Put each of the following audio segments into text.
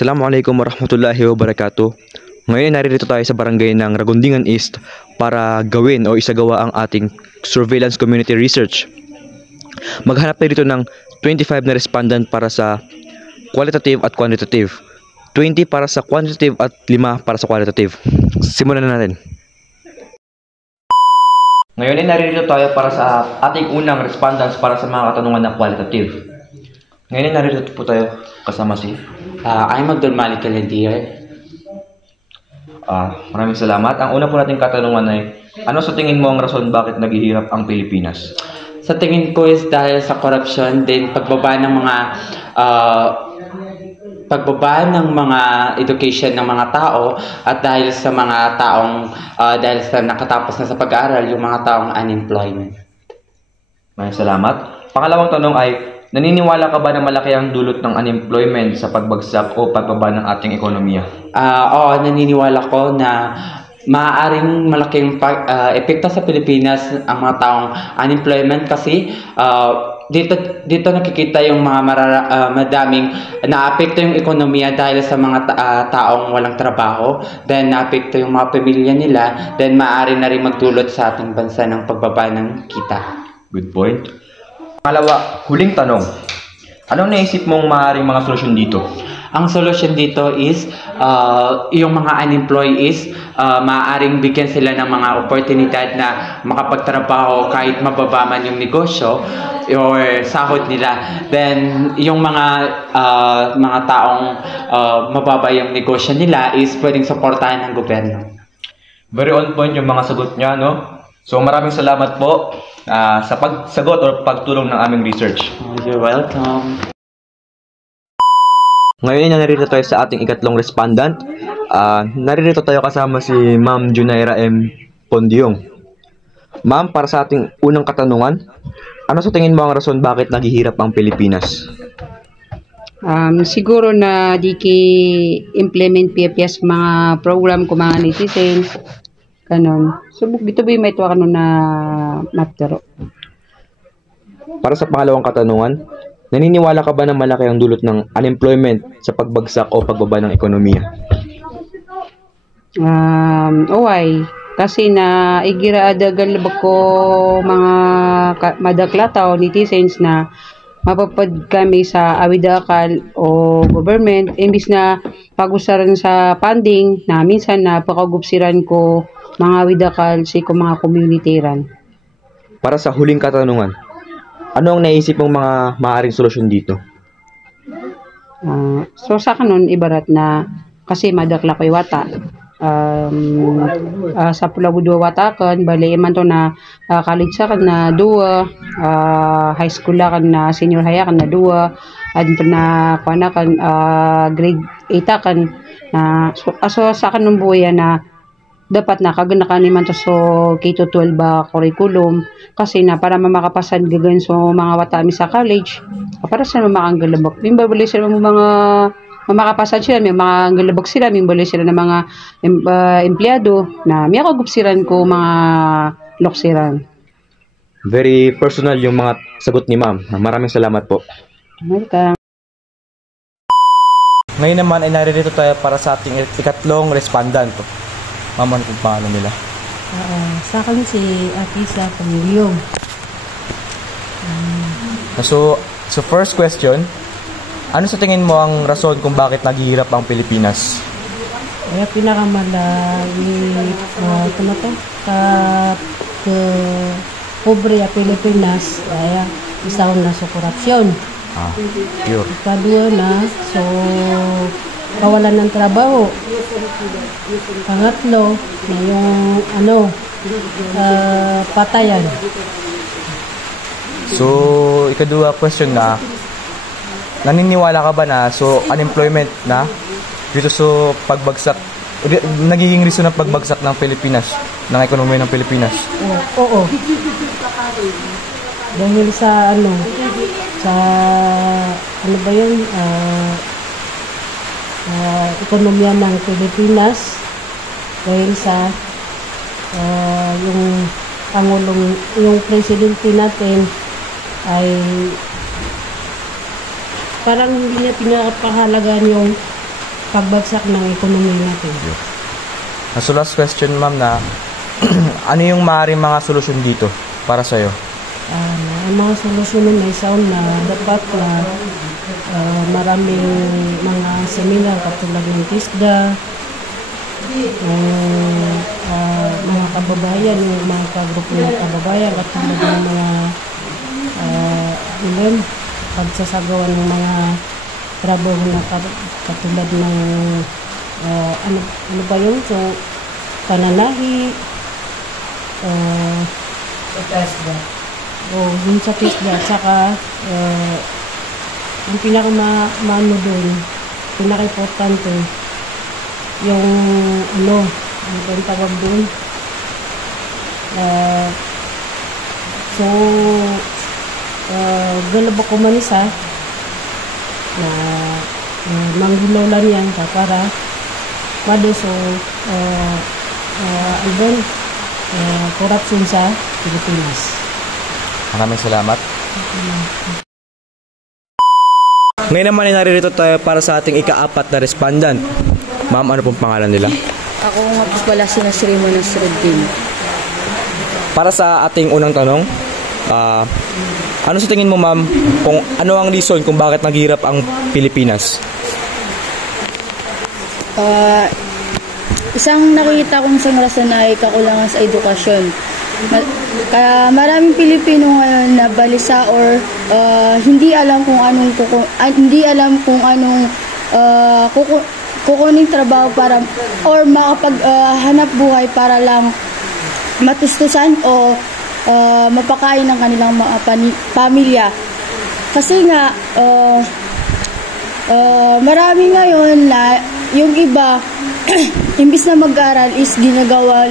Assalamualaikum warahmatullahi wabarakatuh. Ngayon naririto tayo sa barangay ng Ragundingan East para gawin o isagawa ang ating surveillance community research. Maghanap tayo dito ng 25 na respondent para sa qualitative at quantitative. 20 para sa quantitative at 5 para sa qualitative. Simulan na natin. Ngayon ay naririto tayo para sa ating unang respondents para sa mga katanungan ng qualitative. Ngayon ay naririto po tayo kasama si I'm Abdul Malik Kalendier. Maraming salamat. Ang una po nating katanungan ay, ano sa tingin mo ang rason bakit naghihirap ang Pilipinas? Sa tingin ko is dahil sa corruption, din pagbaba ng mga education ng mga tao, at dahil sa mga taong dahil sa nakatapos na sa pag-aaral, yung mga taong unemployment. Maraming salamat. Pangalawang tanong ay, naniniwala ka ba na malaki ang dulot ng unemployment sa pagbagsak o pagbaba ng ating ekonomiya? Oo, naniniwala ko na maaaring malaking epekto sa Pilipinas ang mga taong unemployment kasi dito nakikita yung mga madaming naapekto yung ekonomiya dahil sa mga taong walang trabaho, then naapekto yung mga pamilya nila, then maaari na rin magdulot sa ating bansa ng pagbaba ng kita. Good point. Pangalawa, huling tanong. Anong naisip mong maaaring mga solusyon dito? Ang solusyon dito is yung mga unemployees, maaaring bigyan sila ng mga oportunidad na makapagtrabaho kahit mababa man yung negosyo or sahod nila. Then yung mga taong mababa yung negosyo nila is pwedeng suportahan ng gobyerno. Very on point yung mga sagot niya, no? So maraming salamat po sa pagsagot o pagtulong ng aming research. You're welcome. Ngayon naririto tayo sa ating ikatlong respondent. Naririto tayo kasama si Ma'am Junaira M. Pondiong. Ma'am, para sa ating unang katanungan, ano sa tingin mo ang rason bakit naghihirap ang Pilipinas? Siguro na di ki-implement PPS mga program ko mga netizens. Kanon. Subok dito ba may tuwa kanon na matero. Para sa pangalawang katanungan, naniniwala ka ba na malaki ang dulot ng unemployment sa pagbagsak o pagbaba ng ekonomiya? Oy. Kasi na igira adagal ko mga madaklataw netizens na mapapad kami sa awidakal o government imbis na pagusaran sa funding na minsan na pakagupsiran ko mga awidakal si ko mga communityran. Para sa huling katanungan, ano ang naisip mong mga maaaring solusyon dito? So sa kanon ibarat na kasi madakla ko'y wata. Sa Pulau Dua watakan bali man to na college sa kan na dua, high school la kan na senior high kan na dua, adto na kana kan grade 8 kan na so sa kanon buya na dapat na kagana kaniman to so K-12 ba curriculum kasi na para mamakapasan gagan so mga watami sa college para sa mamakanggalabak mimbabali sila mga mamakapasan sila may mga galabak sila mimbali sila ng mga empleyado na may kagupsiran ko mga loksiran. Very personal yung mga sagot ni ma'am. Maraming salamat po. Welcome. Ngayon naman ay naririto tayo para sa ating ikatlong respondent. Ma'am, ano kung paano nila? Sa akin si Atisa Pamilyong. So first question, ano sa tingin mo ang rason kung bakit naghihirap ang Pilipinas? Kaya pinakamalagi pobre ang Pilipinas ay isang nasa korupsyon. Pure. Ikadua na, so kawalan ng trabaho. Pangatlo na yung patayan. So, ikadua question na, naniniwala ka ba na unemployment na dito sa pagbagsak, nagiging reason ng pagbagsak ng Pilipinas, ng ekonomiya ng Pilipinas? Oo. Dahil sa ekonomiya ng Pilipinas, dahil sa yung presidente natin ay parang hindi niya pinapahalagan yung pagbagsak ng ekonomiya natin. So last question, ma'am, na ano yung maaaring mga solusyon dito para sa'yo? Ang mga solusyon na sound na dapat na maraming mga seminar katulad ng TISDA, mga kababayan, yung mga kagrupo ng kababayan katulad ng mga pagsasagawa ng mga trabaho na katulad ng ano ba yun? So, pananahi, sa TISDA. Yun sa TISDA. Saka, ang pinaka-maano doon, pinaka-importante, yung ano ba yung tawag doon? So, galabo ko man isa na manggulaw lang yan para madeso corruption sa Pilipinas. Maraming salamat. Ngayon naman ay naririto tayo para sa ating ika-4 na respondent. Ma'am, ano pong pangalan nila? Ako nga po pala si Nasrimo Nasruddin. Para sa ating unang tanong, ano sa tingin mo, ma'am, kung ano ang reason kung bakit naghihirap ang Pilipinas? Isang nakikita kong isang rason ay kakulangan sa edukasyon. Kaya maraming Pilipino ngayon na balisa or hindi alam kung anong kukuning trabaho para or makapaghanap buhay para lang matustusan o mapakain ng kanilang mga pamilya. Kasi nga marami ngayon na yung iba imbis na mag-aral is ginagawa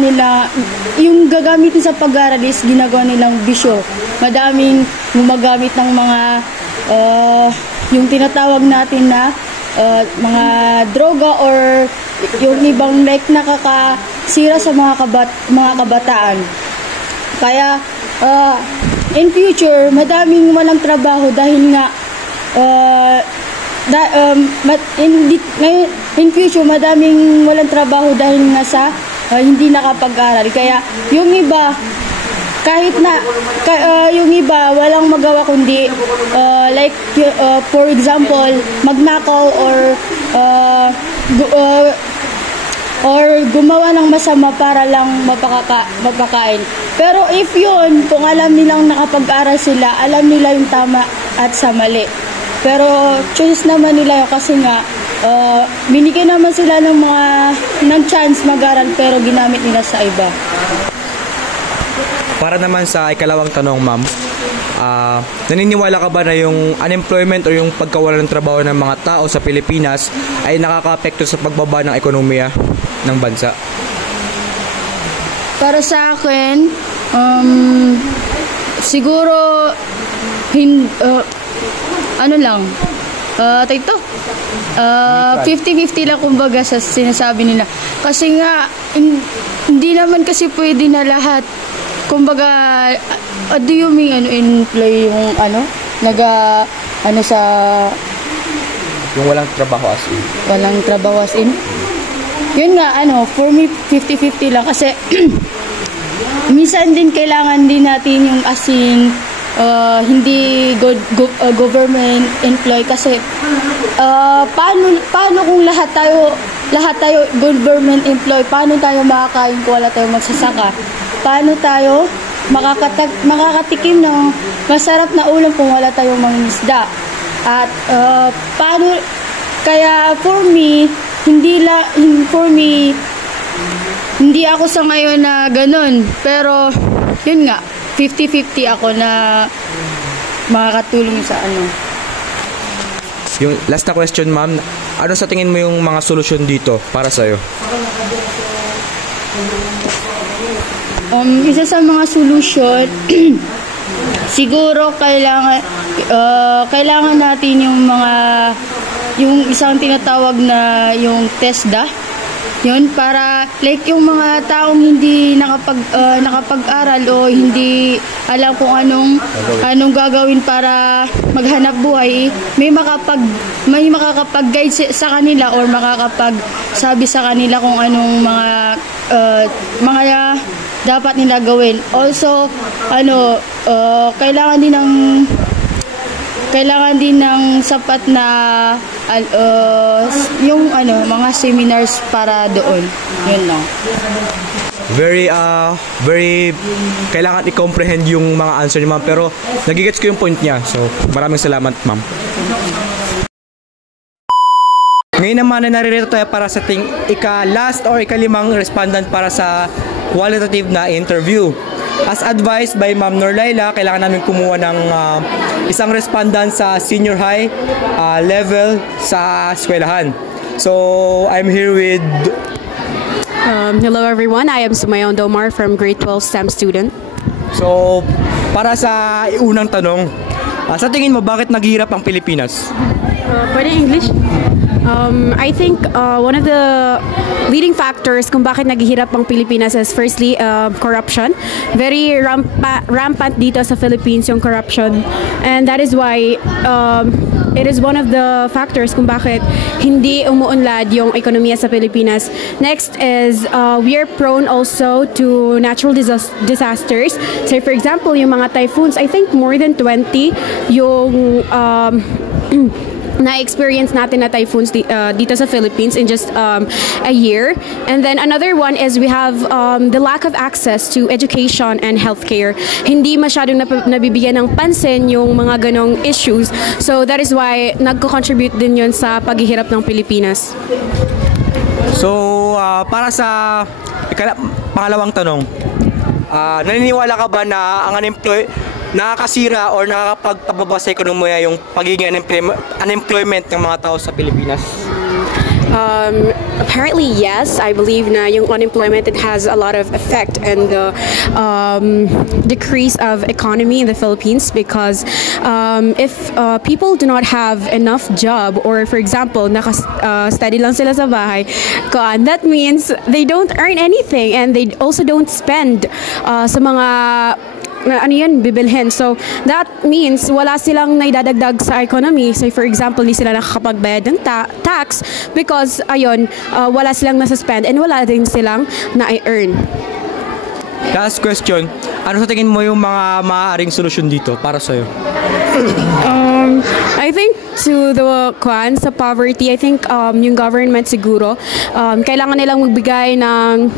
nila yung gagamitin sa pag-aral is ginagawa nilang bisyo. Madaming gumagamit ng mga yung tinatawag natin na mga droga or yung ibang nakakasira sa mga kabataan. Kaya in future madaming walang trabaho dahil nga in future madaming walang trabaho dahil nga sa hindi nakapag-aral. Kaya yung iba yung iba walang magawa kundi for example magnakaw or gumawa ng masama para lang mapakain. Pero if yun, kung alam nilang nakapag-aral sila, alam nila yung tama at sa mali. Pero choice naman nila yun kasi nga binigyan naman sila ng chance mag-aral pero ginamit nila sa iba. Para naman sa ikalawang tanong, ma'am, naniniwala ka ba na yung unemployment o yung pagkawala ng trabaho ng mga tao sa Pilipinas ay nakaka-apekto sa pagbaba ng ekonomiya ng bansa? Para sa akin, siguro 50-50 lang kumbaga sa sinasabi nila. Kasi nga, hindi naman kasi pwede na lahat. Kumbaga, do you mean employ yung sa Yung walang trabaho as in? Walang trabaho as in? Yun nga, for me, 50-50 lang. Kasi, minsan din kailangan din natin yung as in, hindi government employee kasi paano kung lahat tayo government employee, paano tayo makakain kung wala tayong magsasaka? Paano tayo makakatikim ng masarap na ulam kung wala tayong mangingisda? At kaya for me hindi ako sa ngayon na ganun, pero yun nga 50-50 ako na makakatulong sa Yung last na question, ma'am, ano sa tingin mo yung mga solusyon dito para sa'yo? Isa sa mga solusyon siguro kailangan natin yung isang tinatawag na yung TESDA Yun, para like yung mga taong hindi nakapag-aral o hindi alam kung anong gagawin para maghanap buhay, may makakapag-guide sa kanila or makakapagsabi sa kanila kung anong mga dapat nila gawin. Also, kailangan din ng sapat na mga seminars para doon. Yun lang. Very kailangan i-comprehend yung mga answer ni ma'am, pero nagigets ko yung point niya. So, maraming salamat, ma'am. Ngayon naman na naririto tayo para sa ika-last or ika-5 respondent para sa qualitative na interview. As advised by Ma'am Norlaila, kailangan namin kumuha ng isang respondent sa senior high level sa eskwelahan. So, I'm here with... Hello everyone, I am Sumayon Domar from grade 12 STEM student. So, para sa unang tanong, sa tingin mo, bakit naghihirap ang Pilipinas? Pwede English? I think one of the leading factors kung bakit naghihirap ang Pilipinas is firstly corruption. Very rampant dito sa Philippines yung corruption, and that is why it is one of the factors kung bakit hindi umuunlad yung ekonomiya sa Pilipinas. Next is we are prone also to natural disasters. Say for example, yung mga typhoons, I think more than 20 yung na-experience natin na typhoons dito sa Philippines in just a year. And then another one is we have the lack of access to education and healthcare. Hindi masyadong nabibigyan ng pansin yung mga ganong issues. So that is why nagko-contribute din yun sa paghihirap ng Pilipinas. So, para sa pangalawang tanong, naniniwala ka ba na ang nakakasira or nakakapagpababa sa ekonomiya yung pagiging unemployment ng mga tao sa Pilipinas? Apparently yes, I believe na yung unemployment, it has a lot of effect in the decrease of economy in the Philippines, because if people do not have enough job, or for example study lang sila sa bahay, that means they don't earn anything and they also don't spend sa mga bibilhin. So that means wala silang naidadagdag sa economy. So for example, hindi sila nakakapagbayad ng tax because wala silang nasa-spend and wala din silang na-earn. Last question, ano sa tingin mo yung mga maaaring solusyon dito para sa'yo? I think to the sa poverty, I think yung government siguro kailangan nilang magbigay ng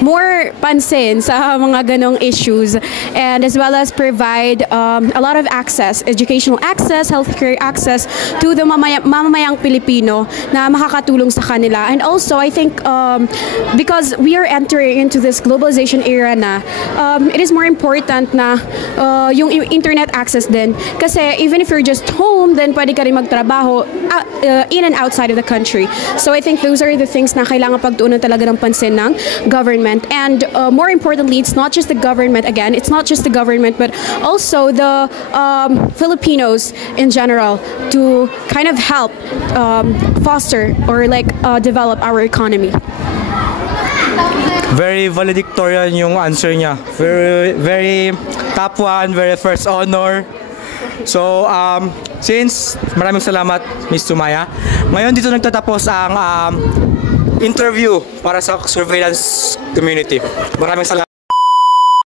more pansin sa mga ganong issues, and as well as provide a lot of access, educational access, healthcare access to the mamamayang Pilipino na makakatulong sa kanila. And also I think because we are entering into this globalization era na, it is more important na yung internet access din, kasi even if you're just home, then pwede ka rin magtrabaho in and outside of the country. So I think those are the things na kailangan pagtuunan talaga ng pansin ng government. And more importantly, it's not just the government, it's not just the government, but also the Filipinos in general to kind of help foster or develop our economy. Very valedictorian yung answer niya. Very top one, very first honor. So, since maraming salamat, Ms. Sumaya. Ngayon dito nagtatapos ang interview para sa surveillance community. Maraming salamat.